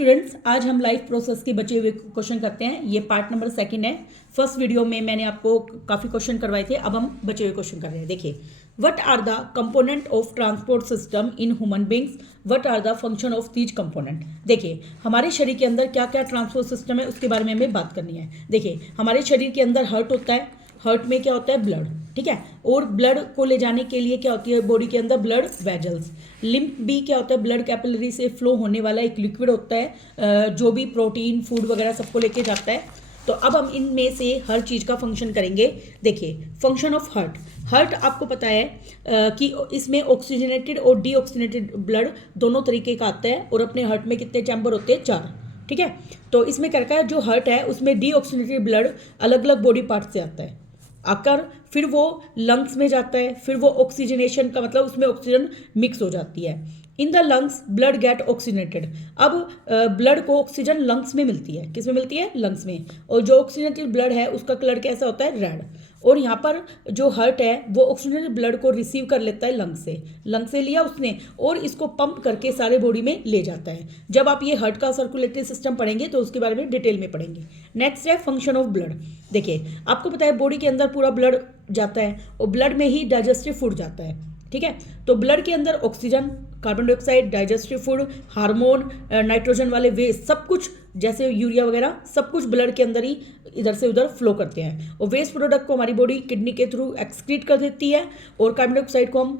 Students, आज हम life process के बचे हुए क्वेश्चन करते हैं। ये पार्ट नंबर 2 है। फर्स्ट वीडियो में मैंने आपको काफ़ी क्वेश्चन करवाए थे, अब हम बचे हुए क्वेश्चन कर रहे हैं। देखिए, what are the component of transport system in human beings, what are the function of these component. देखिए, हमारे शरीर के अंदर क्या क्या ट्रांसपोर्ट सिस्टम है उसके बारे में हमें बात करनी है। देखिए, हमारे शरीर के अंदर हार्ट होता है, हार्ट में क्या होता है, ब्लड, ठीक है। और ब्लड को ले जाने के लिए क्या होती है बॉडी के अंदर, ब्लड वेजल्स। लिम्फ भी क्या होता है, ब्लड कैपिलरी से फ्लो होने वाला एक लिक्विड होता है जो भी प्रोटीन फूड वगैरह सबको लेके जाता है। तो अब हम इनमें से हर चीज़ का फंक्शन करेंगे। देखिए, फंक्शन ऑफ हार्ट। हार्ट आपको पता है कि इसमें ऑक्सीजनेटेड और डीऑक्सीजनेटेड ब्लड दोनों तरीके का आता है। और अपने हार्ट में कितने चैम्बर होते हैं, 4, ठीक है। तो इसमें क्या है, जो हार्ट है उसमें डीऑक्सीजनेटेड ब्लड अलग अलग बॉडी पार्ट से आता है, आकर फिर वो लंग्स में जाता है, फिर वो ऑक्सीजनेशन का मतलब उसमें ऑक्सीजन मिक्स हो जाती है। In the lungs blood get oxygenated. अब ब्लड को ऑक्सीजन लंग्स में मिलती है, किस में मिलती है, लंग्स में। और जो ऑक्सीजनेटेड ब्लड है उसका कलर कैसा होता है, रेड। और यहाँ पर जो हार्ट है वो ऑक्सीजनेटेड ब्लड को रिसीव कर लेता है लंग से लिया उसने, और इसको पंप करके सारे बॉडी में ले जाता है। जब आप ये हार्ट का सर्कुलेटरी सिस्टम पढ़ेंगे तो उसके बारे में डिटेल में पढ़ेंगे। नेक्स्ट है फंक्शन ऑफ ब्लड। देखिए, आपको पता है बॉडी के अंदर पूरा ब्लड जाता है और ब्लड में ही डाइजेस्टिव फूड जाता है, ठीक है। तो ब्लड के अंदर oxygen, carbon dioxide, digestive food, hormone, nitrogen वाले वेस्ट, सब कुछ जैसे यूरिया वगैरह सब कुछ ब्लड के अंदर ही इधर से उधर फ्लो करते हैं। और वेस्ट प्रोडक्ट को हमारी बॉडी किडनी के थ्रू एक्सक्रीट कर देती है, और कार्बन डाइऑक्साइड को हम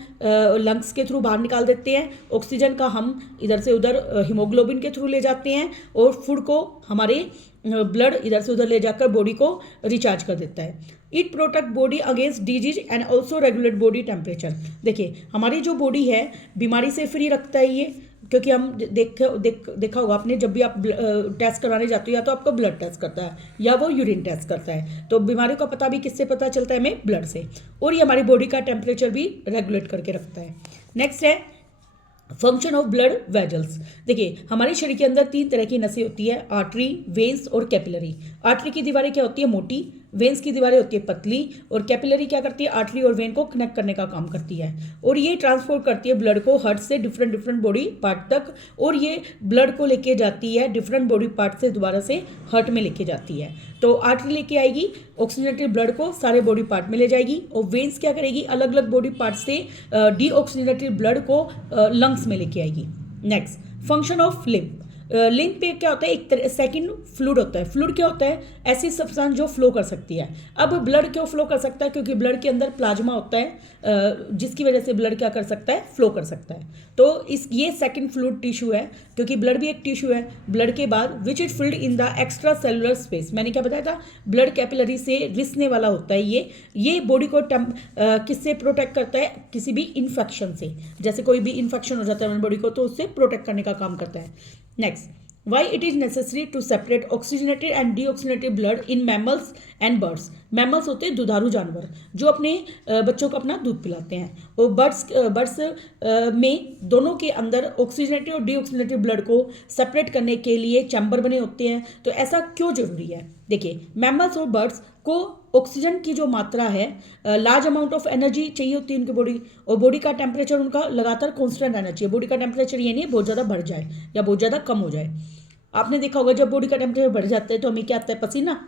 लंग्स के थ्रू बाहर निकाल देते हैं। ऑक्सीजन का हम इधर से उधर हीमोग्लोबिन के थ्रू ले जाते हैं, और फूड को हमारे ब्लड इधर से उधर ले जाकर बॉडी को रिचार्ज कर देता है। It protect body against disease and also regulate body temperature. देखिए, हमारी जो बॉडी है बीमारी से फ्री रखता है ये, क्योंकि हम देखा होगा आपने, जब भी आप टेस्ट करवाने जाते हो या तो आपको ब्लड टेस्ट करता है या वो यूरिन टेस्ट करता है। तो बीमारी का पता भी किससे पता चलता है, हमें ब्लड से। और ये हमारी बॉडी का टेम्परेचर भी रेगुलेट करके रखता है। नेक्स्ट है फंक्शन ऑफ ब्लड वेजल्स। देखिए, हमारे शरीर के अंदर 3 तरह की नसें होती है, आर्टरी, वेन्स और कैपिलरी। आर्टरी की दीवारें क्या होती है, मोटी। वेन्स की दीवारें होती है पतली। और कैपिलरी क्या करती है, आर्टरी और वेन को कनेक्ट करने का काम करती है। और ये ट्रांसपोर्ट करती है ब्लड को हार्ट से डिफरेंट बॉडी पार्ट तक, और ये ब्लड को लेके जाती है डिफरेंट बॉडी पार्ट से दोबारा से हार्ट में लेके जाती है। तो आर्टरी लेके आएगी ऑक्सीजनेटेड ब्लड को सारे बॉडी पार्ट में ले जाएगी, और वेन्स क्या करेगी, अलग अलग बॉडी पार्ट से डीऑक्सीजनेटेड ब्लड को लंग्स में लेके आएगी। Next, function of lymph. Lymph पे क्या होता है, एक सेकंड फ्लूइड होता है। फ्लूइड क्या होता है, ऐसी सब्सटेंस जो फ्लो कर सकती है। अब ब्लड क्यों फ्लो कर सकता है, क्योंकि ब्लड के अंदर प्लाज्मा होता है जिसकी वजह से ब्लड क्या कर सकता है, फ्लो कर सकता है। तो ये सेकंड फ्लूइड टिश्यू है, क्योंकि ब्लड भी एक टिश्यू है। ब्लड के बाद which is filled in the extra cellular space. मैंने क्या बताया था, ब्लड कैपिलरी से रिसने वाला होता है ये बॉडी को किससे प्रोटेक्ट करता है, किसी भी इन्फेक्शन से। जैसे कोई भी इन्फेक्शन हो जाता है हमारी बॉडी को तो उससे प्रोटेक्ट करने का काम करता है। Next, why it is necessary to separate oxygenated and deoxygenated blood in mammals and birds। Mammals होते हैं दुधारू जानवर जो अपने बच्चों को अपना दूध पिलाते हैं, और बर्ड्स में दोनों के अंदर ऑक्सीजनेटेड और डीऑक्सीजनेटेड ब्लड को सेपरेट करने के लिए चैम्बर बने होते हैं। तो ऐसा क्यों जरूरी है, देखिए, मैमल्स और बर्ड्स को ऑक्सीजन की जो मात्रा है, लार्ज अमाउंट ऑफ एनर्जी चाहिए होती है उनकी बॉडी, और बॉडी का टेम्परेचर उनका लगातार कांस्टेंट रहना चाहिए। बॉडी का टेम्परेचर ये नहीं है बहुत ज़्यादा बढ़ जाए या बहुत ज़्यादा कम हो जाए। आपने देखा होगा जब बॉडी का टेम्परेचर बढ़ जाता है तो हमें क्या आता है, पसीना।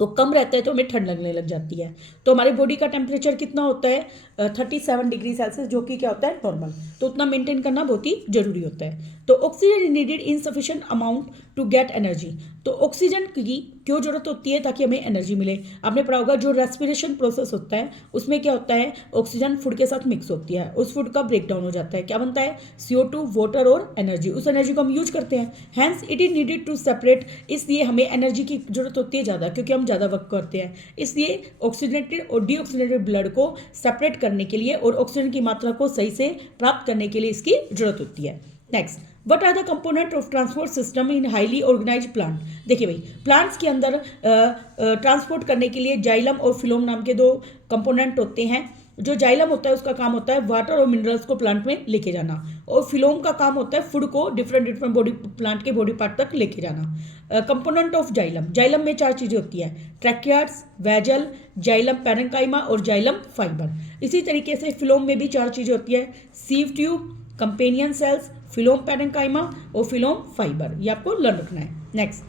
तो कम रहता है तो हमें ठंड लगने लग जाती है। तो हमारी बॉडी का टेम्परेचर कितना होता है, 37 डिग्री सेल्सियस, जो कि क्या होता है, नॉर्मल। तो उतना मेंटेन करना बहुत ही जरूरी होता है। तो oxygen needed in sufficient amount to get energy. तो ऑक्सीजन की क्यों जरूरत होती है, ताकि हमें एनर्जी मिले। आपने पढ़ा होगा जो रेस्पिरेशन प्रोसेस होता है उसमें क्या होता है, ऑक्सीजन फूड के साथ मिक्स होती है, उस फूड का ब्रेक डाउन हो जाता है, क्या बनता है, CO2, वाटर और एनर्जी। उस एनर्जी को हम यूज करते हैं, hence it is needed to separate. इसलिए हमें एनर्जी की जरूरत होती है ज़्यादा, क्योंकि हम ज़्यादा वर्क करते हैं। इसलिए ऑक्सीजनेटेड और डीऑक्सीजनेटेड ब्लड को सेपरेट करने के लिए और ऑक्सीजन की मात्रा को सही से प्राप्त करने के लिए इसकी जरूरत होती है। Next, what are the component of transport system in highly organize plant. देखिए भाई, प्लांट्स के अंदर ट्रांसपोर्ट करने के लिए जाइलम और फिलोम नाम के 2 कंपोनेंट होते हैं। जो जाइलम होता है उसका काम होता है वाटर और मिनरल्स को प्लांट में लेके जाना, और फिलोम का काम होता है फूड को डिफरेंट बॉडी प्लांट के बॉडी पार्ट तक लेके जाना। कंपोनेंट ऑफ जाइलम में 4 चीजें होती है, ट्रैकियार्ड्स, वेजल, जाइलम पैरेन्काइमा और जाइलम फाइबर। इसी तरीके से फिलोम में भी 4 चीजें होती है, sieve tube, companion cells, phloem parenchyma और फिलोम फाइबर, ये आपको लर्न रखना है। Next,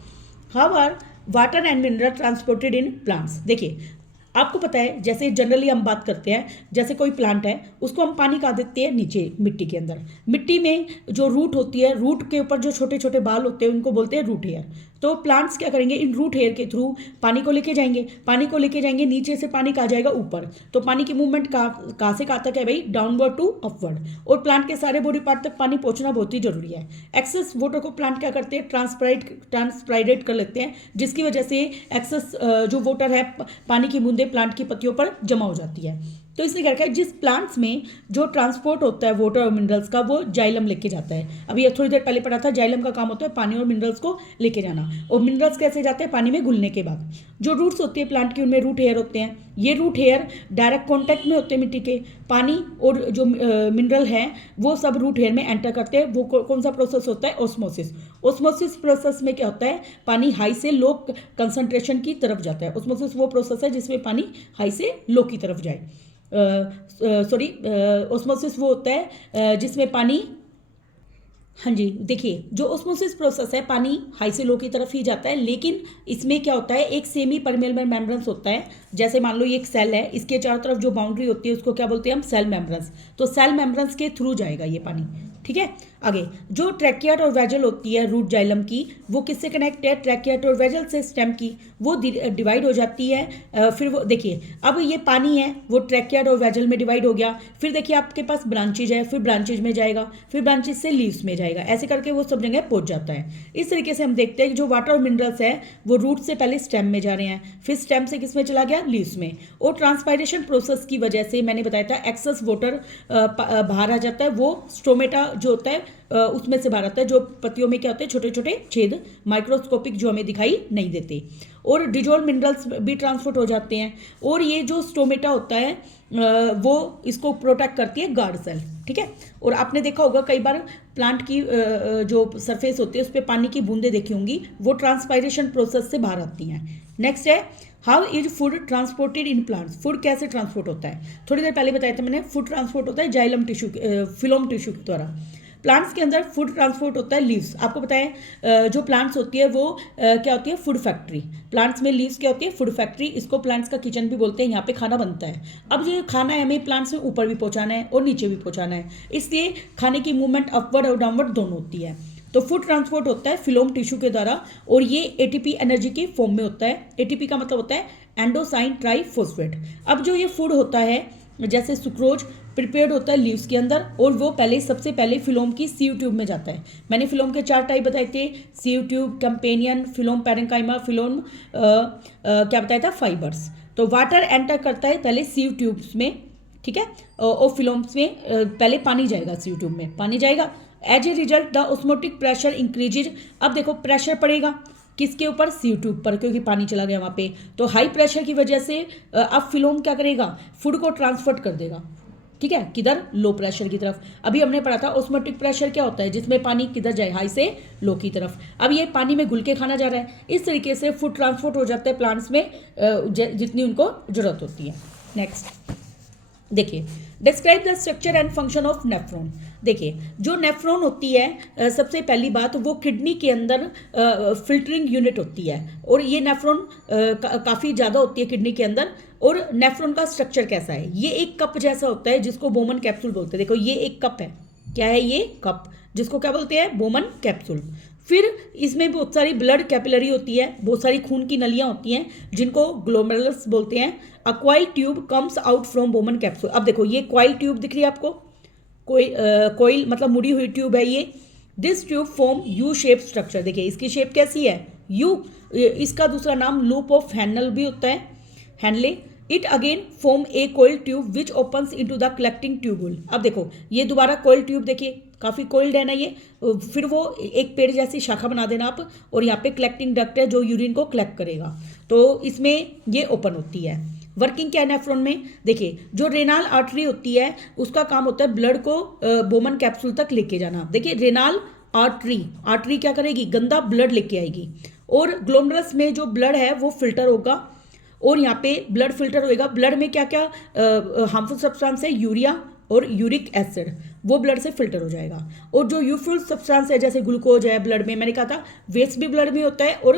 how are water and mineral transported in plants. देखिए आपको पता है जैसे जनरली हम बात करते हैं, जैसे कोई प्लांट है उसको हम पानी कहाँ देते हैं, नीचे मिट्टी के अंदर। मिट्टी में जो रूट होती है, रूट के ऊपर जो छोटे छोटे बाल होते हैं उनको बोलते हैं रूट हेयर। तो प्लांट्स क्या करेंगे, इन रूट हेयर के थ्रू पानी को लेके जाएंगे, पानी को लेके जाएंगे, नीचे से पानी कहाँ जाएगा, ऊपर। तो पानी की मूवमेंट कहाँ से कहाँ तक है भाई, डाउनवर्ड टू अपवर्ड। और प्लांट के सारे बॉडी पार्ट तक पानी पहुंचना बहुत ही जरूरी है। एक्सेस वाटर को प्लांट क्या करते हैं, ट्रांसपायरेट कर लेते हैं, जिसकी वजह से एक्सेस जो वाटर है, पानी की बूंदें प्लांट की पत्तियों पर जमा हो जाती है। तो इसलिए क्या रखा है, जिस प्लांट्स में जो ट्रांसपोर्ट होता है वाटर और मिनरल्स का, वो जाइलम लेके जाता है। अभी थोड़ी देर पहले पढ़ा था, जाइलम का काम होता है पानी और मिनरल्स को लेके जाना। और मिनरल्स कैसे जाते हैं, पानी में घुलने के बाद। जो रूट्स होती है प्लांट की, उनमें रूट हेयर होते हैं। ये रूट हेयर डायरेक्ट कॉन्टैक्ट में होते हैं मिट्टी के, पानी और जो मिनरल है वो सब रूट हेयर में एंटर करते हैं। वो कौन सा प्रोसेस होता है, ऑस्मोसिस। ऑस्मोसिस प्रोसेस में क्या होता है, पानी हाई से लो कंसंट्रेशन की तरफ जाता है। ऑस्मोसिस वो प्रोसेस है जिसमें पानी हाई से लो की तरफ जाए। ऑस्मोसिस वो होता है जिसमें पानी, हाँ जी देखिए, जो ऑस्मोसिस प्रोसेस है पानी हाई से लो की तरफ ही जाता है, लेकिन इसमें क्या होता है, एक सेमी परमेबल मेम्ब्रेन्स होता है। जैसे मान लो ये एक सेल है, इसके चारों तरफ जो बाउंड्री होती है उसको क्या बोलते हैं हम, सेल मेम्ब्रेन्स। तो सेल मेम्ब्रेन्स के थ्रू जाएगा ये पानी, ठीक है। आगे जो ट्रैकियाट और वेजल होती है रूट जाइलम की, वो किससे कनेक्ट है, ट्रैकियाट और वेजल से। स्टेम की वो डिवाइड हो जाती है। फिर वो देखिए, अब ये पानी है वो ट्रैकियाट और वेजल में डिवाइड हो गया। फिर देखिए आपके पास ब्रांचेज है, फिर ब्रांचेज में जाएगा, फिर ब्रांचेज से लीव्स में जाएगा, ऐसे करके वो सब जगह पहुंच जाता है। इस तरीके से हम देखते हैं कि जो वाटर और मिनरल्स है वो रूट से पहले स्टेम में जा रहे हैं, फिर स्टेम से किस में चला गया, लीव्स में। और ट्रांसपायरेशन प्रोसेस की वजह से मैंने बताया था एक्सेस वाटर बाहर आ जाता है। वो स्टोमेटा जो होता है उसमें से बाहर आता है, जो पत्तियों में क्या होते हैं, छोटे छोटे छेद, माइक्रोस्कोपिक, जो हमें दिखाई नहीं देते। और डिजोल्व मिनरल्स भी ट्रांसपोर्ट हो जाते हैं। और ये जो स्टोमेटा होता है वो इसको प्रोटेक्ट करती है गार्ड सेल, ठीक है। और आपने देखा होगा कई बार प्लांट की जो सरफेस होती है उस पर पानी की बूंदें देखी होंगी, वो ट्रांसपायरेशन प्रोसेस से बाहर आती हैं। नेक्स्ट है, how is food transported in plants. Food कैसे ट्रांसपोर्ट होता है, थोड़ी देर पहले बताया था मैंने, फूड ट्रांसपोर्ट होता है जाइलम टिश्यू, फिलोम टिश्यू के द्वारा। प्लांट्स के अंदर फूड ट्रांसपोर्ट होता है लीव्स। आपको पता है जो प्लांट्स होती है वो क्या होती है, फूड फैक्ट्री। प्लांट्स में लीव्स क्या होती है, फूड फैक्ट्री। इसको प्लांट्स का किचन भी बोलते हैं, यहाँ पे खाना बनता है। अब जो खाना है हमें प्लांट्स में ऊपर भी पहुँचाना है और नीचे भी पहुँचाना है, इसलिए खाने की मूवमेंट अपवर्ड और डाउनवर्ड दोनों होती है। तो फूड ट्रांसपोर्ट होता है फिलोम टिश्यू के द्वारा, और ये एटीपी एनर्जी के फॉर्म में होता है। एटीपी का मतलब होता है एंडोसाइन ट्राइफॉस्फेट। अब जो ये फूड होता है, जैसे सुक्रोज प्रिपेयर्ड होता है लीव्स के अंदर, और वो सबसे पहले फिलोम की सीव ट्यूब में जाता है। मैंने फिलोम के 4 टाइप बताए थे, सीव ट्यूब, कैंपेनियन, फिलोम पैरेन्काइमा, फिलोम क्या बताया था, फाइबर्स। तो वाटर एंटर करता है पहले सीव ट्यूब्स में, ठीक है, और फिलोम्स में पहले पानी जाएगा, सीव ट्यूब में पानी जाएगा। As a result the osmotic pressure increases. अब देखो प्रेशर पड़ेगा किसके ऊपर, सीव ट्यूब पर, क्योंकि पानी चला गया वहाँ पे। तो हाई प्रेशर की वजह से अब फिलोम क्या करेगा, फूड को ट्रांसफर कर देगा, ठीक है, किधर, लो प्रेशर की तरफ। अभी हमने पढ़ा था ऑस्मोटिक प्रेशर क्या होता है, जिसमें पानी किधर जाए, हाई से लो की तरफ। अब ये पानी में घुल के खाना जा रहा है, इस तरीके से फूड ट्रांसपोर्ट हो जाता है प्लांट्स में जितनी उनको जरूरत होती है। नेक्स्ट देखिए, describe the structure and function of nephron. देखिए जो नेफ्रॉन होती है, सबसे पहली बात वो किडनी के अंदर फिल्टरिंग यूनिट होती है, और ये नेफ्रॉन काफ़ी ज़्यादा होती है किडनी के अंदर। और नेफ्रॉन का स्ट्रक्चर कैसा है, ये एक कप जैसा होता है जिसको बोमन कैप्सूल बोलते हैं। देखो ये एक कप है, क्या है ये कप, जिसको क्या बोलते हैं, बोमन कैप्सूल। फिर इसमें बहुत सारी ब्लड कैपिलरी होती है, बहुत सारी खून की नलियाँ होती हैं जिनको ग्लोमेरुलस बोलते हैं। A coil tube comes out from Bowman capsule. अब देखो ये कॉइल ट्यूब दिख रही है आपको, कॉइल मतलब मुड़ी हुई ट्यूब है ये। This tube form U shape structure. देखिए इसकी शेप कैसी है, यू। इसका दूसरा नाम लूप ऑफ हैनल भी होता है, Henle. It again form a coil tube which opens into the collecting tubule. अब देखो ये दोबारा कोइल ट्यूब, देखिए काफ़ी कोइल्ड है ना ये। फिर वो एक पेड़ जैसी शाखा बना देना आप, और यहाँ पे कलेक्टिंग डक्ट है जो यूरिन को कलेक्ट करेगा, तो इसमें ये ओपन होती है। वर्किंग क्या है नेफ्रॉन में, देखिए जो रेनाल आर्टरी होती है उसका काम होता है ब्लड को बोमन कैप्सूल तक लेके जाना। देखिए रेनाल आर्टरी क्या करेगी, गंदा ब्लड लेके आएगी। और ग्लोमेरुलस में जो ब्लड है वो फिल्टर होगा, और यहाँ पे ब्लड फिल्टर होएगा। ब्लड में क्या क्या हार्मफुल सब्सटेंस है, यूरिया और यूरिक एसिड वो ब्लड से फिल्टर हो जाएगा। और जो यूजफुल सब्सटेंस है जैसे ग्लूकोज है ब्लड में, मैंने कहा था वेस्ट भी ब्लड में होता है और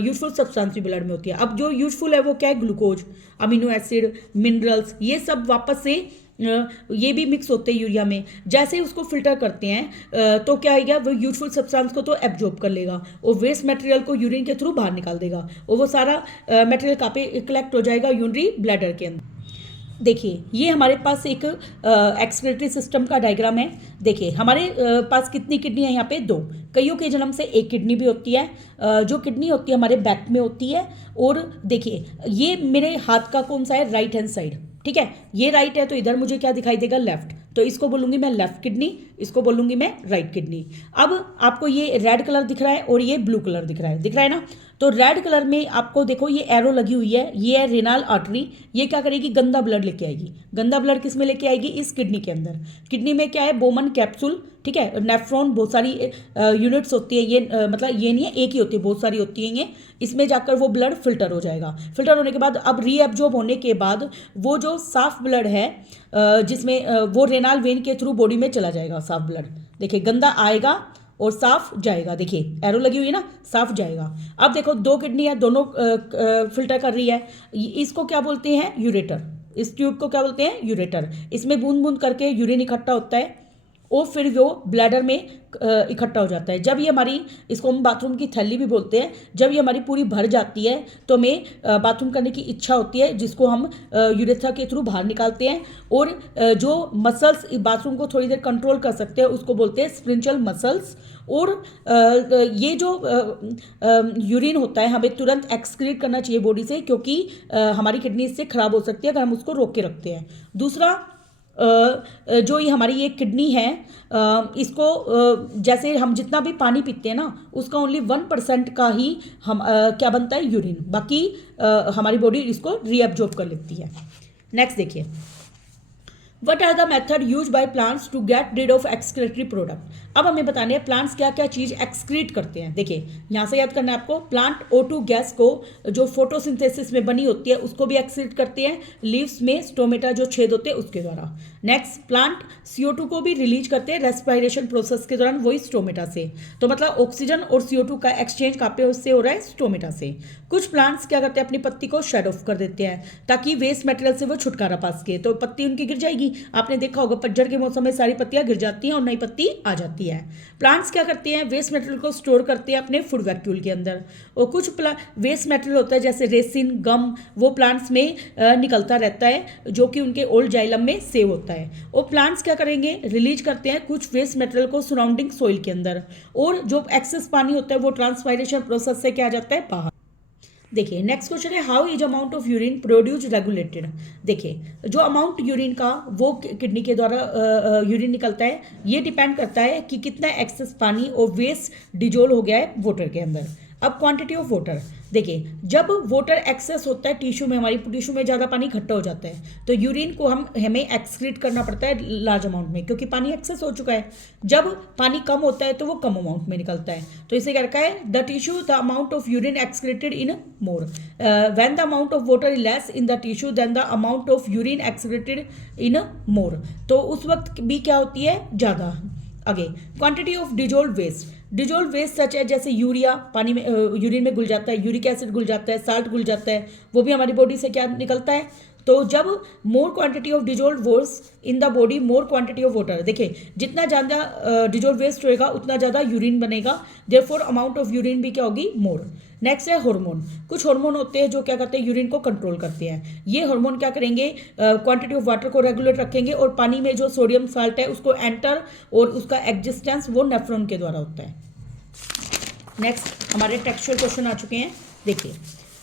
यूजफुल सब्सटेंस भी ब्लड में होती है। अब जो यूजफुल है वो क्या है, ग्लूकोज, अमीनो एसिड, मिनरल्स, ये सब वापस से ये भी मिक्स होते हैं यूरिया में। जैसे ही उसको फिल्टर करते हैं तो क्या आएगा, वो यूजफुल सब्सटेंस को तो एब्जॉर्ब कर लेगा और वेस्ट मटेरियल को यूरिन के थ्रू बाहर निकाल देगा और वो सारा मटेरियल कहाँ पे कलेक्ट हो जाएगा, यूरिनरी ब्लैडर के अंदर। देखिए ये हमारे पास एक एक्सक्रीटरी सिस्टम का डायग्राम है। देखिए हमारे पास कितनी किडनी है यहाँ पे, 2। कईयों के जन्म से एक किडनी भी होती है। जो किडनी होती है हमारे बैक में होती है। और देखिए ये मेरे हाथ का कौन सा है, राइट हैंड साइड, ठीक है। ये राइट है तो इधर मुझे क्या दिखाई देगा, लेफ्ट, तो इसको बोलूंगी मैं लेफ्ट किडनी, इसको बोलूंगी मैं राइट किडनी। अब आपको ये रेड कलर दिख रहा है और ये ब्लू कलर दिख रहा है ना। तो रेड कलर में आपको देखो ये एरो लगी हुई है, ये है रेनाल आर्टरी। ये क्या करेगी, गंदा ब्लड लेके आएगी। गंदा ब्लड किस में लेके आएगी, इस किडनी के अंदर। किडनी में क्या है, बोमन कैप्सूल, ठीक है, नेफ्रॉन, बहुत सारी यूनिट्स होती है। ये मतलब ये नहीं है एक ही होती है, बहुत सारी होती है ये। इसमें जाकर वो ब्लड फिल्टर हो जाएगा। फिल्टर होने के बाद अब रीएब्जॉर्ब होने के बाद वो जो साफ ब्लड है जिसमें वो रेनाल वेन के थ्रू बॉडी में चला जाएगा साफ ब्लड। देखिए गंदा आएगा और साफ जाएगा, देखिए एरो लगी हुई है ना, साफ जाएगा। अब देखो 2 किडनी है, दोनों फिल्टर कर रही है। इसको क्या बोलते हैं, यूरेटर। इस ट्यूब को क्या बोलते हैं, यूरेटर। इसमें बूंद बूंद करके यूरिन इकट्ठा होता है और फिर वो ब्लैडर में इकट्ठा हो जाता है। जब ये हमारी, इसको हम बाथरूम की थैली भी बोलते हैं, जब ये हमारी पूरी भर जाती है तो हमें बाथरूम करने की इच्छा होती है, जिसको हम यूरेथ्रा के थ्रू बाहर निकालते हैं। और जो मसल्स बाथरूम को थोड़ी देर कंट्रोल कर सकते हैं उसको बोलते हैं स्प्रिंचुअल मसल्स। और ये जो यूरिन होता है हमें तुरंत एक्सक्रीट करना चाहिए बॉडी से, क्योंकि हमारी किडनी इससे खराब हो सकती है अगर हम उसको रोक के रखते हैं। दूसरा जो ये हमारी ये किडनी है, इसको जैसे हम जितना भी पानी पीते हैं ना, उसका ओनली 1% का ही हम क्या बनता है, यूरिन। बाकी हमारी बॉडी इसको रीअब्जॉर्ब कर लेती है। नेक्स्ट देखिए, what are the method use by plants to get rid of excretory product. अब हमें बताने हैं प्लांट्स क्या क्या चीज़ एक्सक्रीट करते हैं। देखिए यहाँ से याद करना है आपको, प्लांट O2 गैस को जो फोटोसिंथेसिस में बनी होती है उसको भी एक्सक्रीट करते हैं, लीव्स में स्टोमेटा जो छेद होते हैं उसके द्वारा। नेक्स्ट, प्लांट CO2 को भी रिलीज करते हैं रेस्पिरेशन प्रोसेस के दौरान, वही स्टोमेटा से। तो मतलब ऑक्सीजन और CO2 का एक्सचेंज कहाँ पे उससे हो रहा है, स्टोमेटा से। कुछ प्लांट्स क्या करते हैं, अपनी पत्ती को शेड ऑफ कर देते हैं ताकि वेस्ट मटेरियल से वो छुटकारा पा सके। तो पत्ती उनकी गिर जाएगी। आपने देखा होगा पतझड़ के मौसम में सारी पत्तियां गिर जाती हैं और नई पत्ती आ जाती है। प्लांट्स क्या करते हैं, वेस्ट मटेरियल को स्टोर करते हैं अपने फूड वैक्यूल के अंदर। और कुछ वेस्ट मटेरियल होता है जैसे रेसिन, गम, वो प्लांट्स में निकलता रहता है जो कि उनके ओल्ड जाइलम में सेव होता है। और प्लांट्स क्या करेंगे, रिलीज करते हैं कुछ वेस्ट मटेरियल को सराउंडिंग सोइल के अंदर। और जो एक्सेस पानी होता है वो ट्रांसपायरेशन प्रोसेस से क्या जाता है, बाहर। देखिए नेक्स्ट क्वेश्चन है, how is amount of urine produce regulated. देखिए जो अमाउंट यूरिन का वो किडनी के द्वारा यूरिन निकलता है, ये डिपेंड करता है कि कितना एक्सेस पानी और वेस्ट डिजोल्व हो गया है वाटर के अंदर। अब क्वांटिटी ऑफ वाटर, देखिए जब वाटर एक्सेस होता है टिश्यू में, हमारी टिश्यू में ज़्यादा पानी इकट्ठा हो जाता है, तो यूरिन को हमें एक्सक्रीट करना पड़ता है लार्ज अमाउंट में, क्योंकि पानी एक्सेस हो चुका है। जब पानी कम होता है तो वो कम अमाउंट में निकलता है। तो इसे क्या रखा है, the tissue the amount of urine excreted in more, when the amount of water is less in the tissue then the amount of urine excreted in more. तो उस वक्त भी क्या होती है, ज़्यादा। आगे, quantity of dissolve waste, dissolve waste such है जैसे यूरिया पानी में यूरिन में घुल जाता है, यूरिक एसिड घुल जाता है, साल्ट घुल जाता है, वो भी हमारी बॉडी से क्या निकलता है। तो जब more quantity of dissolve waste in the body more quantity of water, देखिए जितना ज़्यादा डिजोल्व वेस्ट होएगा उतना ज़्यादा यूरिन बनेगा, देयरफॉर अमाउंट ऑफ यूरिन भी क्या होगी, मोर। नेक्स्ट है हार्मोन। कुछ हार्मोन होते हैं जो क्या करते हैं, यूरिन को कंट्रोल करते हैं। ये हार्मोन क्या करेंगे, क्वांटिटी ऑफ वाटर को रेगुलेट रखेंगे और पानी में जो सोडियम साल्ट है उसको एंटर और उसका एग्जिस्टेंस वो नेफ्रॉन के द्वारा होता है। नेक्स्ट हमारे टेक्सचुअल क्वेश्चन आ चुके हैं। देखिए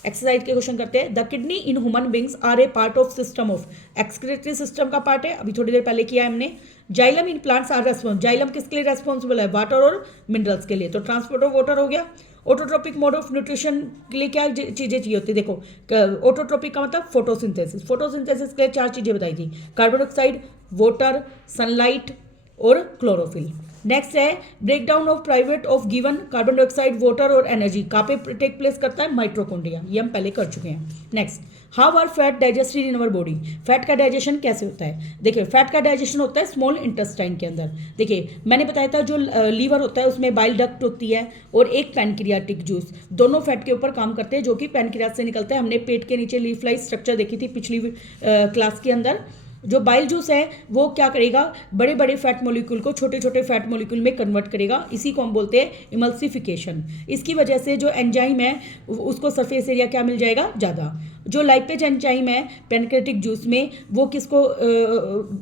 एक्सरसाइज के क्वेश्चन करते हैं। The kidney in human beings are a part of system of, excretory system का पार्ट है, अभी थोड़ी देर पहले किया है हमने। Xylem in plants are response, xylem किसके लिए रेस्पॉन्सिबल है, वाटर और मिनरल्स के लिए, तो ट्रांसपोर्ट ऑफ वाटर हो गया। ऑटोट्रोपिक मोड ऑफ न्यूट्रिशन के लिए क्या चीज़ें चाहिए होती है, देखो ऑटोट्रोपिक का मतलब फोटोसिंथेसिस। फोटोसिंथेसिस के लिए 4 चीज़ें बताई थी, कार्बन डाइऑक्साइड, वाटर, सनलाइट और क्लोरोफिल। नेक्स्ट है break down of private of given carbon dioxide water और एनर्जी कहाँ पे टेक प्लेस करता है, माइटोकॉन्ड्रिया, ये हम पहले कर चुके हैं। Next, how are fat digested in our body, fat का डाइजेशन कैसे होता है। देखिए फैट का डाइजेशन होता है स्मॉल इंटेस्टाइन के अंदर। देखिए मैंने बताया था जो लीवर होता है उसमें बाइल डक्ट होती है और एक पैनक्रियाटिक जूस, दोनों फैट के ऊपर काम करते हैं जो कि पैनक्रियास से निकलता है। हमने पेट के नीचे लीफ लाइक स्ट्रक्चर देखी थी पिछली क्लास के अंदर। जो बाइल जूस है वो क्या करेगा, बड़े बड़े फैट मॉलिक्यूल को छोटे छोटे फैट मॉलिक्यूल में कन्वर्ट करेगा, इसी को हम बोलते हैं इमल्सिफिकेशन। इसकी वजह से जो एंजाइम है उसको सरफेस एरिया क्या मिल जाएगा, ज़्यादा। जो लाइपेज एंजाइम है पैनक्रियाटिक जूस में वो किसको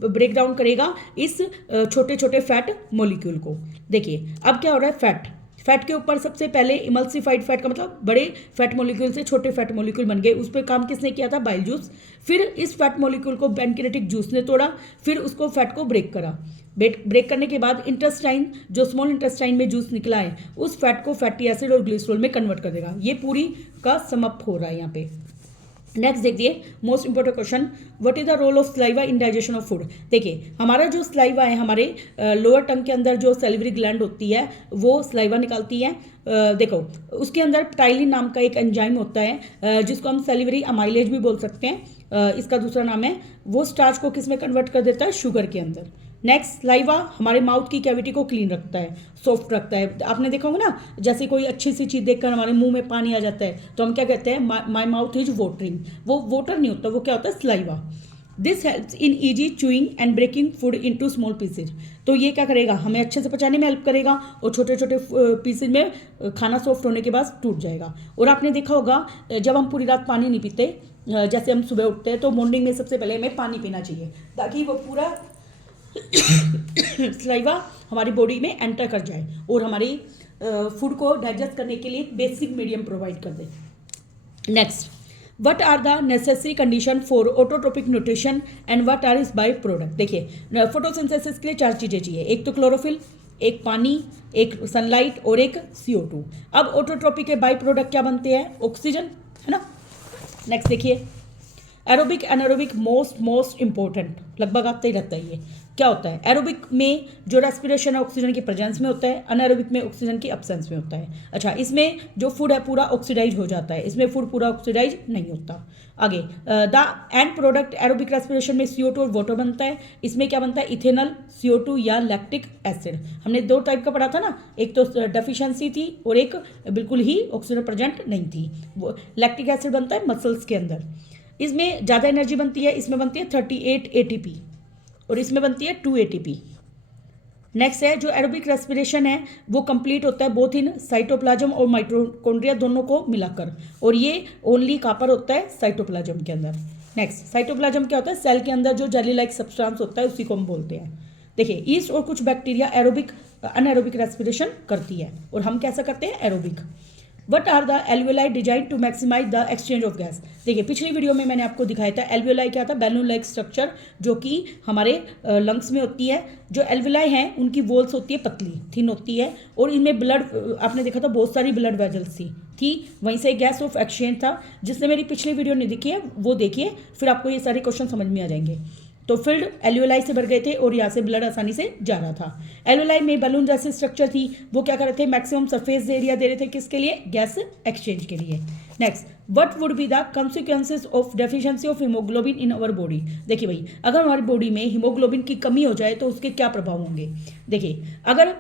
ब्रेक डाउन करेगा, इस छोटे छोटे फैट मॉलिक्यूल को। देखिए अब क्या हो रहा है, फैट के ऊपर सबसे पहले इमल्सिफाइड फैट का मतलब बड़े फैट मॉलिक्यूल से छोटे फैट मॉलिक्यूल बन गए, उस पर काम किसने किया था, बाइल जूस। फिर इस फैट मॉलिक्यूल को पैनक्रियाटिक जूस ने तोड़ा, फिर उसको फैट को ब्रेक करा। ब्रेक करने के बाद इंटेस्टाइन, जो स्मॉल इंटेस्टाइन में जूस निकला है, उस फैट को फैटी एसिड और ग्लिसरॉल में कन्वर्ट कर देगा। ये पूरी का समअप हो रहा है यहाँ पे। नेक्स्ट देखिए most important question, what is the role of saliva in digestion of food. देखिए हमारा जो स्लाइवा है, हमारे लोअर टंग के अंदर जो सैलिवरी ग्लैंड होती है वो स्लाइवा निकालती है। देखो उसके अंदर टाइलिन नाम का एक एंजाइम होता है जिसको हम सैलिवरी अमाइलेज भी बोल सकते हैं, इसका दूसरा नाम है। वो स्टार्च को किस में कन्वर्ट कर देता है, शुगर के अंदर। नेक्स्ट, स्लाइवा हमारे माउथ की कैविटी को क्लीन रखता है, सॉफ्ट रखता है। आपने देखा होगा ना, जैसे कोई अच्छी सी चीज़ देखकर हमारे मुंह में पानी आ जाता है तो हम क्या कहते हैं, माई माउथ इज वाटरिंग। वो वाटर नहीं होता, वो क्या होता है, saliva. This helps in easy chewing and breaking food into small pieces. तो ये क्या करेगा, हमें अच्छे से पचाने में हेल्प करेगा और छोटे छोटे पीसेज में खाना सॉफ्ट होने के बाद टूट जाएगा। और आपने देखा होगा जब हम पूरी रात पानी नहीं पीते, जैसे हम सुबह उठते हैं तो मॉर्निंग में सबसे पहले हमें पानी पीना चाहिए ताकि वो पूरा स्लाइवा हमारी बॉडी में एंटर कर जाए और हमारी फूड को डाइजेस्ट करने के लिए बेसिक मीडियम प्रोवाइड कर दे। Next, what are the necessary condition for autotrophic nutrition and what are is by product. देखिए फोटोसिंथेसिस के लिए 4 चीज़ें चाहिए, एक तो क्लोरोफिल, एक पानी, एक सनलाइट और एक CO2। अब ऑटोट्रोपिक के बाय प्रोडक्ट क्या बनते हैं, ऑक्सीजन, है ना। नेक्स्ट देखिए, एरोबिक एनारोबिक मोस्ट इंपॉर्टेंट, लगभग आता ही रहता है। ये क्या होता है, एरोबिक में जो रेस्पिरेशन है ऑक्सीजन की प्रेजेंस में होता है, अनएरोबिक में ऑक्सीजन की एब्सेंस में होता है। अच्छा, इसमें जो फूड है पूरा ऑक्सीडाइज हो जाता है, इसमें फूड पूरा ऑक्सीडाइज नहीं होता। आगे, the end product aerobic respiration में CO2 और वाटर बनता है। इसमें क्या बनता है, इथेनॉल, CO2 या लैक्टिक एसिड। हमने 2 टाइप का पढ़ा था ना, एक तो डेफिशिएंसी थी और एक बिल्कुल ही ऑक्सीजन प्रेजेंट नहीं थी। वो लैक्टिक एसिड बनता है मसल्स के अंदर, इसमें ज़्यादा एनर्जी बनती है, इसमें बनती है 38 ATP और इसमें बनती है 2 ATP। नेक्स्ट है, जो एरोबिक रेस्पिरेशन है वो कंप्लीट होता है बोथ इन साइटोप्लाज्म और माइटोकॉन्ड्रिया दोनों को मिलाकर, और ये ओनली कहाँ पर होता है, साइटोप्लाज्म के अंदर। नेक्स्ट, साइटोप्लाज्म क्या होता है, सेल के अंदर जो जेली लाइक सब्सटेंस होता है उसी को हम बोलते हैं। देखिए ईस्ट और कुछ बैक्टीरिया एरोबिक अनएरोबिक रेस्पिरेशन करती है और हम कैसा करते हैं, aerobic. What are the alveoli design to maximize the exchange of gas. देखिए पिछली वीडियो में मैंने आपको दिखाया था एल्वियोलाई क्या था, बैलून लाइक स्ट्रक्चर जो कि हमारे लंग्स में होती है। जो एल्वियोलाई हैं उनकी वॉल्स होती है पतली, थिन होती है, और इनमें ब्लड, आपने देखा था बहुत सारी ब्लड वेजल्स थी, वहीं से गैस ऑफ एक्सचेंज था। जिसने मेरी पिछली वीडियो नहीं देखी है वो देखिए, फिर आपको ये सारे क्वेश्चन समझ में आ जाएंगे। तो फिल्ड एल्वियोलाई से भर गए थे और यहाँ से ब्लड आसानी से जा रहा था। एल्वियोलाई में बैलून जैसे स्ट्रक्चर थी, वो क्या कर रहे थे, मैक्सिमम सरफेस एरिया दे रहे थे, किसके लिए, गैस एक्सचेंज के लिए। Next, what would be the consequences of deficiency of haemoglobin in our body. देखिए भाई, अगर हमारी बॉडी में हीमोग्लोबिन की कमी हो जाए तो उसके क्या प्रभाव होंगे। देखिए अगर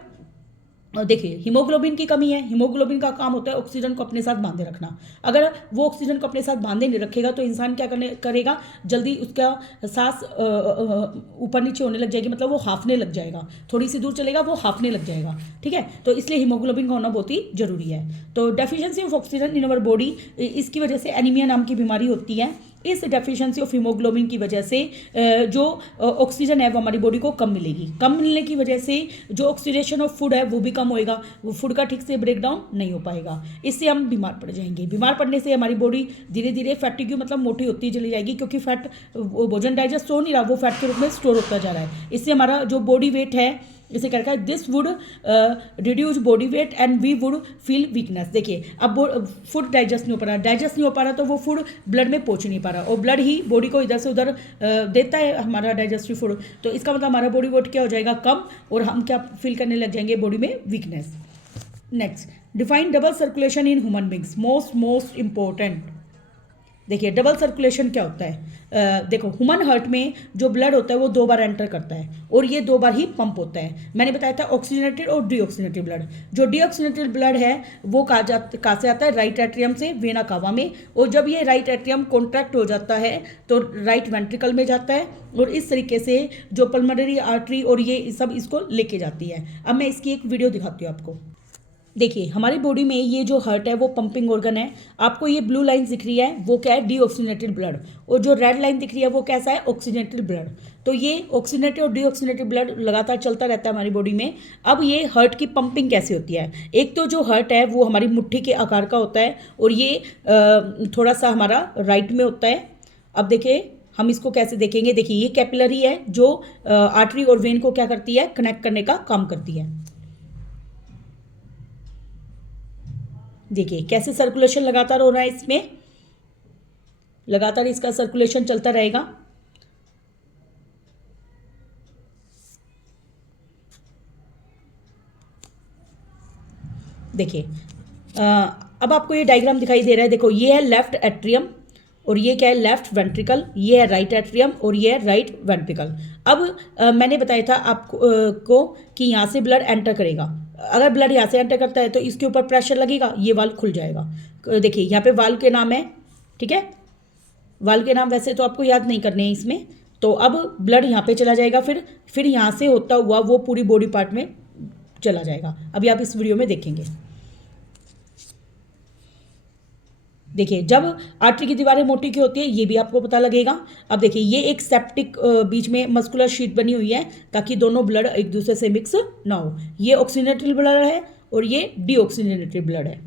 हीमोग्लोबिन की कमी है, हीमोग्लोबिन का काम होता है ऑक्सीजन को अपने साथ बांधे रखना। अगर वो ऑक्सीजन को अपने साथ बांधे नहीं रखेगा तो इंसान क्या करेगा, जल्दी उसका सांस ऊपर नीचे होने लग जाएगी, मतलब वो हाफने लग जाएगा, थोड़ी सी दूर चलेगा वो हाफने लग जाएगा। ठीक है, तो इसलिए हीमोग्लोबिन का होना बहुत ही जरूरी है। तो deficiency of oxygen in our body, इसकी वजह से एनीमिया नाम की बीमारी होती है। इस डेफिशिएंसी ऑफ हीमोग्लोबिन की वजह से जो ऑक्सीजन है वो हमारी बॉडी को कम मिलेगी। कम मिलने की वजह से जो ऑक्सीडेशन ऑफ फूड है वो भी कम होएगा, वो फूड का ठीक से ब्रेक डाउन नहीं हो पाएगा, इससे हम बीमार पड़ जाएंगे। बीमार पड़ने से हमारी बॉडी धीरे धीरे फैटिग मतलब मोटी होती चली जाएगी, क्योंकि फैट भोजन डाइजेस्ट हो नहीं रहा, वो फैट के रूप में स्टोर होता जा रहा है। इससे हमारा जो बॉडी वेट है इसे क्या रखा है, this would reduce body weight and we would feel weakness. देखिए अब फूड डाइजेस्ट नहीं हो पा रहा, डाइजेस्ट नहीं हो पा रहा तो वो फूड ब्लड में पहुंच नहीं पा रहा, और ब्लड ही बॉडी को इधर से उधर देता है हमारा डाइजेस्टिव फूड, तो इसका मतलब हमारा बॉडी वेट क्या हो जाएगा, कम, और हम क्या फील करने लग जाएंगे, बॉडी में weakness. Next, define double circulation इन ह्यूमन बींग्स, मोस्ट इंपॉर्टेंट। देखिए डबल सर्कुलेशन क्या होता है, देखो ह्यूमन हार्ट में जो ब्लड होता है वो 2 बार एंटर करता है और ये 2 बार ही पंप होता है। मैंने बताया था ऑक्सीजनेटेड और डीऑक्सीजनेटेड ब्लड। जो डीऑक्सीजनेटेड ब्लड है वो कहाँ से आता है, राइट एट्रियम से वेना कावा में, और जब ये राइट एट्रियम कॉन्ट्रैक्ट हो जाता है तो राइट वेंट्रिकल में जाता है, और इस तरीके से जो पल्मोनरी आर्टरी और ये सब इसको लेके जाती है। अब मैं इसकी एक वीडियो दिखाती हूँ आपको। देखिए हमारी बॉडी में ये जो हार्ट है वो पंपिंग ऑर्गन है। आपको ये ब्लू लाइन दिख रही है वो क्या है, डीऑक्सीजनेटेड ब्लड, और जो रेड लाइन दिख रही है वो कैसा है, ऑक्सीजनेटेड ब्लड। तो ये ऑक्सीजनेटेड और डीऑक्सीजनेटेड ब्लड लगातार चलता रहता है हमारी बॉडी में। अब ये हार्ट की पंपिंग कैसे होती है, एक तो जो हार्ट है वो हमारी मुट्ठी के आकार का होता है और ये थोड़ा सा हमारा राइट में होता है। अब देखिए हम इसको कैसे देखेंगे, देखिए ये कैपिलरी है जो आर्टरी और वेन को क्या करती है, कनेक्ट करने का काम करती है। देखिए कैसे सर्कुलेशन लगातार हो रहा है, इसमें लगातार इसका सर्कुलेशन चलता रहेगा। देखिए अब आपको ये डायग्राम दिखाई दे रहा है। देखो ये है लेफ्ट एट्रियम और ये क्या है, लेफ्ट वेंट्रिकल, ये है राइट एट्रियम और ये है राइट वेंट्रिकल। अब मैंने बताया था आपको कि यहाँ से ब्लड एंटर करेगा। अगर ब्लड यहाँ से एंटर करता है तो इसके ऊपर प्रेशर लगेगा, ये वाल्व खुल जाएगा। देखिए यहाँ पे वाल्व के नाम है, ठीक है, वाल्व के नाम वैसे तो आपको याद नहीं करने हैं इसमें। तो अब ब्लड यहाँ पे चला जाएगा, फिर यहाँ से होता हुआ वो पूरी बॉडी पार्ट में चला जाएगा। अभी आप इस वीडियो में देखेंगे। देखिए जब आर्टरी की दीवारें मोटी की होती है ये भी आपको पता लगेगा। अब देखिए ये एक सेप्टिक बीच में मस्कुलर शीट बनी हुई है ताकि दोनों ब्लड एक दूसरे से मिक्स ना हो। ये ऑक्सीजनेटेड ब्लड है और ये डीऑक्सीजनेटेड ब्लड है।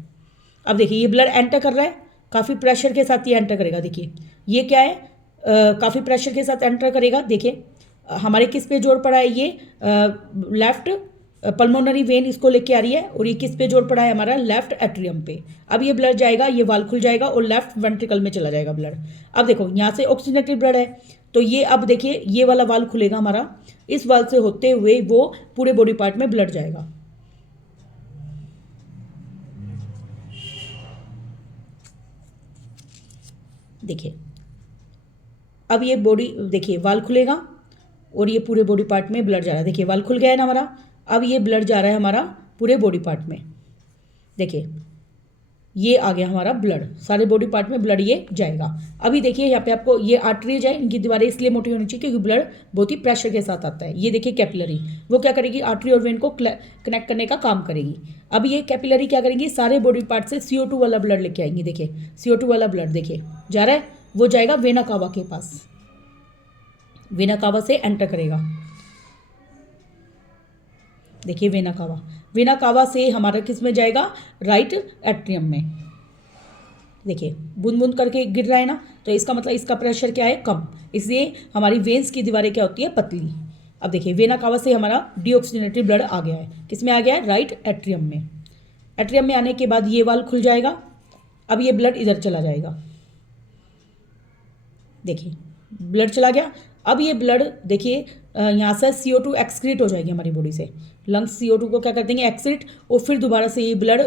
अब देखिए ये ब्लड एंटर कर रहा है, काफ़ी प्रेशर के साथ ये एंटर करेगा। देखिए ये क्या है, काफ़ी प्रेशर के साथ एंटर करेगा। देखिए हमारे किस पे जोर पड़ा है, ये लेफ्ट पल्मोनरी वेन इसको लेके आ रही है, और ये किस पे जोड़ पड़ा है, हमारा लेफ्ट एट्रियम पे। अब ये ब्लड जाएगा, ये वाल्व खुल जाएगा और लेफ्ट वेंट्रिकल में चला जाएगा ब्लड। अब देखो यहाँ से ऑक्सीजनेटेड ब्लड है तो ये अब देखिए ये वाला वाल्व खुलेगा हमारा, इस वाल्व से होते हुए वो पूरे बॉडी पार्ट में ब्लड जाएगा। देखिए अब ये बॉडी, देखिए वाल्व खुलेगा और ये पूरे बॉडी पार्ट में ब्लड जा रहा है। देखिए वाल्व खुल गया है ना हमारा, अब ये ब्लड जा रहा है हमारा पूरे बॉडी पार्ट में। देखिए ये आ गया हमारा ब्लड, सारे बॉडी पार्ट में ब्लड ये जाएगा। अभी देखिए यहाँ पे आपको ये आर्टरीज है, इनकी दीवारें इसलिए मोटी होनी चाहिए क्योंकि ब्लड बहुत ही प्रेशर के साथ आता है। ये देखिए कैपिलरी, वो क्या करेगी, आर्टरी और वेन को कनेक्ट करने का काम करेगी। अब ये कैपिलरी क्या करेगी, सारे बॉडी पार्ट से CO2 वाला ब्लड लेके आएंगी। देखिए CO2 वाला ब्लड देखिए जा रहा है, वो जाएगा वेना कावा के पास, वेना कावा से एंटर करेगा। देखिए वेना कावा, वेना कावा से हमारा किस में जाएगा, राइट एट्रियम में। देखिए बूंद बूंद करके गिर रहा है ना, तो इसका मतलब इसका प्रेशर क्या है, कम, इसलिए हमारी वेन्स की दीवारें क्या होती है, पतली। अब देखिए वेना कावा से हमारा डीऑक्सीजनेटेड ब्लड आ गया है, किस में आ गया है, राइट एट्रियम में। एट्रियम में आने के बाद ये वाल्व खुल जाएगा, अब ये ब्लड इधर चला जाएगा। देखिए ब्लड चला गया। अब ये ब्लड देखिए यहाँ से CO2 एक्सक्रीट हो जाएगी हमारी बॉडी से, लंग्स CO2 को क्या कर देंगे, एक्सक्रीट, और फिर दोबारा से ये ब्लड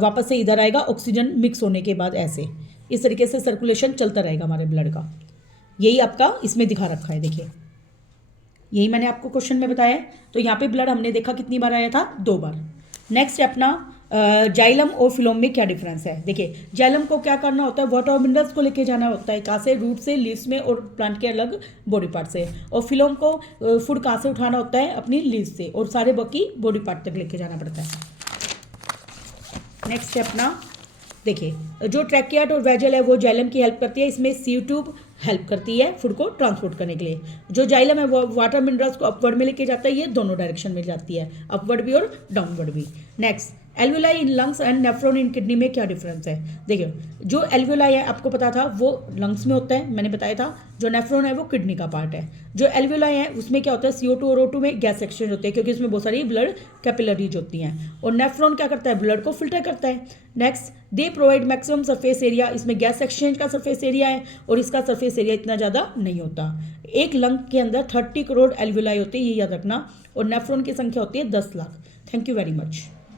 वापस से इधर आएगा ऑक्सीजन मिक्स होने के बाद। ऐसे इस तरीके से सर्कुलेशन चलता रहेगा हमारे ब्लड का। यही आपका इसमें दिखा रखा है। देखिए यही मैंने आपको क्वेश्चन में बताया है। तो यहाँ पे ब्लड हमने देखा कितनी बार आया था, 2 बार। नेक्स्ट है अपना जाइलम और फिलोम में क्या डिफरेंस है। देखिए जाइलम को क्या करना होता है, वाटर और मिनरल्स को लेके जाना होता है, कहाँ से, रूट से, लीव्स में और प्लांट के अलग बॉडी पार्ट से। और फिलोम को फूड कहाँ से उठाना होता है, अपनी लीव्स से, और सारे बाकी बॉडी पार्ट तक लेके जाना पड़ता है। नेक्स्ट है अपना, देखिए जो ट्रैकियाट और वेजल है वो जाइलम की हेल्प करती है, इसमें सी ट्यूब हेल्प करती है फूड को ट्रांसपोर्ट करने के लिए। जो जाइलम है वो वाटर मिनरल्स को अपवर्ड में लेके जाता है, ये दोनों डायरेक्शन में जाती है, अपवर्ड भी और डाउनवर्ड भी। Next alveoli in lungs and nephron in kidney में क्या डिफरेंस है? देखिए, जो एल्वियोलाई है आपको पता था वो लंग्स में होता है, मैंने बताया था। जो नेफ्रॉन है वो किडनी का पार्ट है। जो एल्वियोलाई है उसमें क्या होता है, CO2 और O2 में गैस एक्सचेंज होते हैं, क्योंकि इसमें बहुत सारी ब्लड कैपिलरीज होती हैं। और नेफ्रॉन क्या करता है, ब्लड को फिल्टर करता है। Next, they provide maximum surface area, इसमें गैस एक्सचेंज का सरफेस एरिया है और इसका सरफेस एरिया इतना ज़्यादा नहीं होता। एक लंग के अंदर 30 करोड़ एल्वियोलाई होते हैं, ये याद रखना। और नेफ्रॉन की संख्या होती है 10 lakh. Thank you very much.